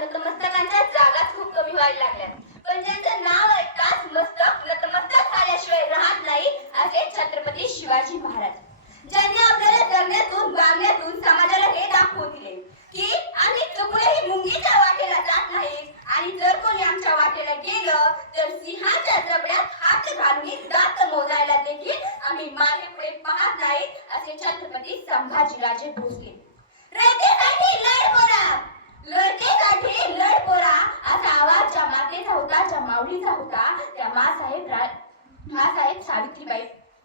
नतमस्तकांच्या जागाच खूप कमी व्हायला लागल्या पण ज्यांचं नाव ऐकताच मस्तक नतमस्तक झाल्याशिवाय राहत नाही असे छत्रपती शिवाजी महाराज. ज्यांनी आपल्याला जगण्यातून वागण्यातून समाजाला हे दाखवून दिले की आम्ही चुकूनही मुंगीच्या वाटेला जात नाही. आणि जर कोणी आमच्या वाटेला गेलं तर सिंहाच्या जबड्यात हात घालून दात मोजायला देखील आम्ही मागे पुढे पाहत नाही असे छत्रपती संभाजीराजे भोसले. रयतेसाठी लढ पोरा लढतेसाठी लढ पोरा असा आवाज ज्या मातेचा होता ज्या माऊलीचा होता त्या मासाहेब रा- मासाहेब सावित्रीबाई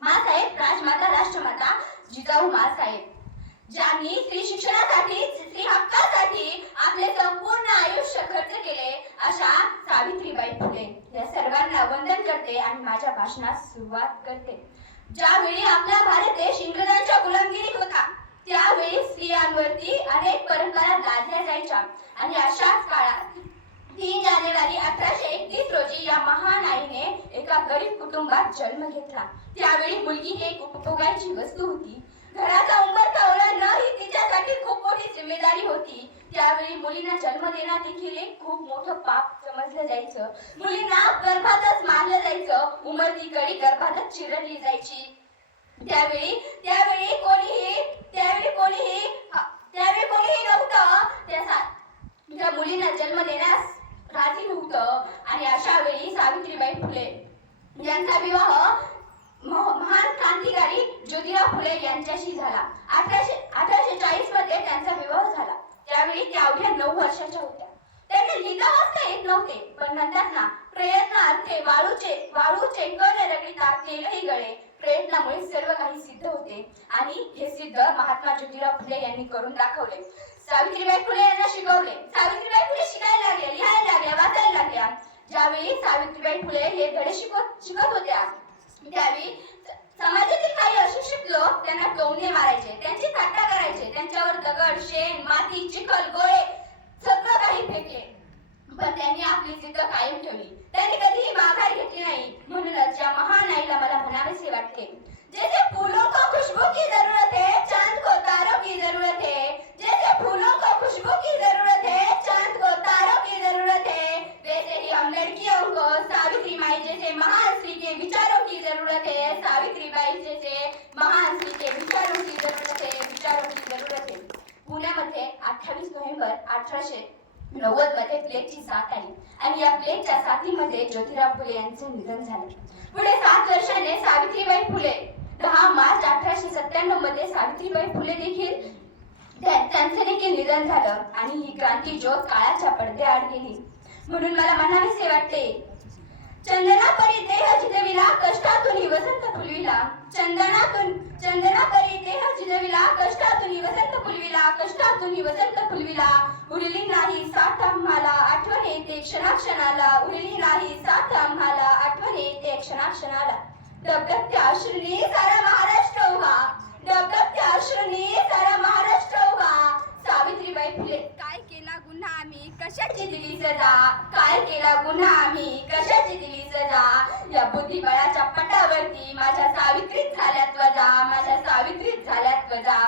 मासाहेब राजमाता राष्ट्रमाता जिजाऊ मासाहेब ज्यांनी स्त्री शिक्षणासाठी स्त्री हक्कासाठी आपले संपूर्ण आयुष्य खर्च केले अशा सावित्रीबाई फुले. या सर्वांना वंदन करते आणि माझ्या भाषणास सुरुवात करते. ज्यावेळी आपला भारत देश इंग्रजांच्या गुलामगिरीत होता त्यावेळी स्त्रियांवरती अनेक परंपरा लादल्या जायच्या. आणि अशा जानेवारी अठराशे एकतीस रोजी या महान आईने एका गरीब कुटुंबात जन्म घेतला. त्यावेळी मुलगी ही एक उपभोगायची वस्तू होती. घराचा उंबरठा न ही तिच्यासाठी खूप मोठी जिम्मेदारी होती. त्यावेळी मुलींना जन्म देणं देखील एक खूप मोठं पाप समजलं जायचं. मुलींना गर्भातच मारलं जायचं. उमरती कडी गर्भातच चिरडली जायची. त्यावेळी त्यावेळी कोणीही त्यावेळी कोणीही त्यावेळी कोणीही नव्हतं. त्या मुलींना जन्म देण्यास राजी नव्हतं आणि अशा वेळी सावित्रीबाई फुले. यांचा विवाह महान क्रांतिकारी ज्योतिराव फुले यांच्याशी झाला. अठराशे अठराशे चाळीसमध्ये त्यांचा विवाह झाला. त्यावेळी त्या अवघ्या नऊ वर्षाच्या होत्या. त्यांना लिहिता वाचता येत नव्हते पण त्यांना प्रयत्नात प्रयत्नार्थे वाळूचे वाळूचे कण रगडिता तेलही गळे. प्रयत्नामुळे सर्व काही सिद्ध होते आणि हे सिद्ध महात्मा ज्योतिराव फुले यांनी करून दाखवले. सावित्रीबाई फुले यांना शिकवले. सावित्रीबाई फुले शिकायला लागल्या लिहायला लागल्या वाचायला लागल्या ज्यावेळी सावित्रीबाई फुले हे धडे शिकत शिकत होत्या. त्यावेळी समाजातील काही अशिक्षित लोक त्यांना टोमणे मारायचे त्यांची थट्टा करायचे त्यांच्यावर दगड शेण माती चिखल गोळे सगळं काही फेकले पण त्यांनी आपली जिद्द कायम ठेवली. त्यांनी कधीही माघार घेतली नाही. म्हणूनच या महान आईला मला म्हणावेसे वाटते जे जे फूलों को खुशबू की जरूरत है चांद को तारों की जरूरत है जैसे फूलों को खुशबू की जरूरत है चांद को तारों की जरूरत है वैसे ही हम लड़कियों को सावित्री माई जैसे महान स्त्री के विचारों की जरूरत है सावित्री बाई जैसे महान स्त्री के विचारों की जरूरत है विचारों की जरूरत है पुण्यामध्ये अठ्ठावीस नोव्हेंबर अठराशे नव्वदमध्ये प्लेगची साथ आली. आणि या प्लेगच्या साथीमध्ये ज्योतिराव फुले यांचे निधन झाले. पुढे सात वर्षाने सावित्रीबाई फुले. दहा मार्च अठराशे सत्त्याण्णवमध्ये सावित्रीबाई फुले देखील त्यांचे देखील निधन झालं. आणि ही क्रांती ज्योत काळाच्या पडद्याआड गेली. म्हणून मला म्हणावेसे वाटते चंदना परी देह जिजविला कष्टातून वसंत फुलविला. चंदनातून चंदनापरी देह जिजविला कष्टातून वसंत फुलविला कष्टातून वसंत फुलविला उरली नाही साथ आम्हाला आठवण येते क्षणाक्षणाला. उरली नाही साथ आम्हाला आठवण येते क्षणाक्षणाला. डबडबत्या अश्रुनी सारा महाराष्ट्र उभा. डबडबत्या अश्रुनी सारा महाराष्ट्र उभा. सावित्रीबाई फुले काय केला गुन्हा आम्ही? कशाची दिली सजा? काय केला गुन्हा आम्ही? कशाची दिली सजा? या बुद्धिबळाच्या पटावरती माझ्या सावित्रीत झाल्यात वजा माझ्या सावित्रीत झाल्यात वजा.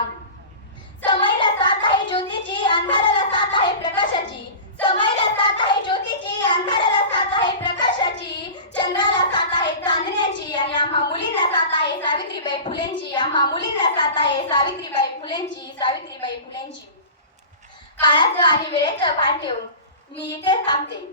समयला साथ आहे ज्योतीची अंधाराला साथ आहे प्रकाशाची. समयला साथ आहे ज्योतीची अंधाराला साथ आहे प्रकाशाची. चंद्राला साथ आहे चांदण्याची आणि आम्हा मुलींना साथ आहे सावित्रीबाई फुलेंची. आम्हा मुलींना साथ आहे सावित्रीबाई फुलेंची सावित्रीबाई फुलेंची. काळाचं आणि वेळेचं भान ठेवून मी इथे थांबते.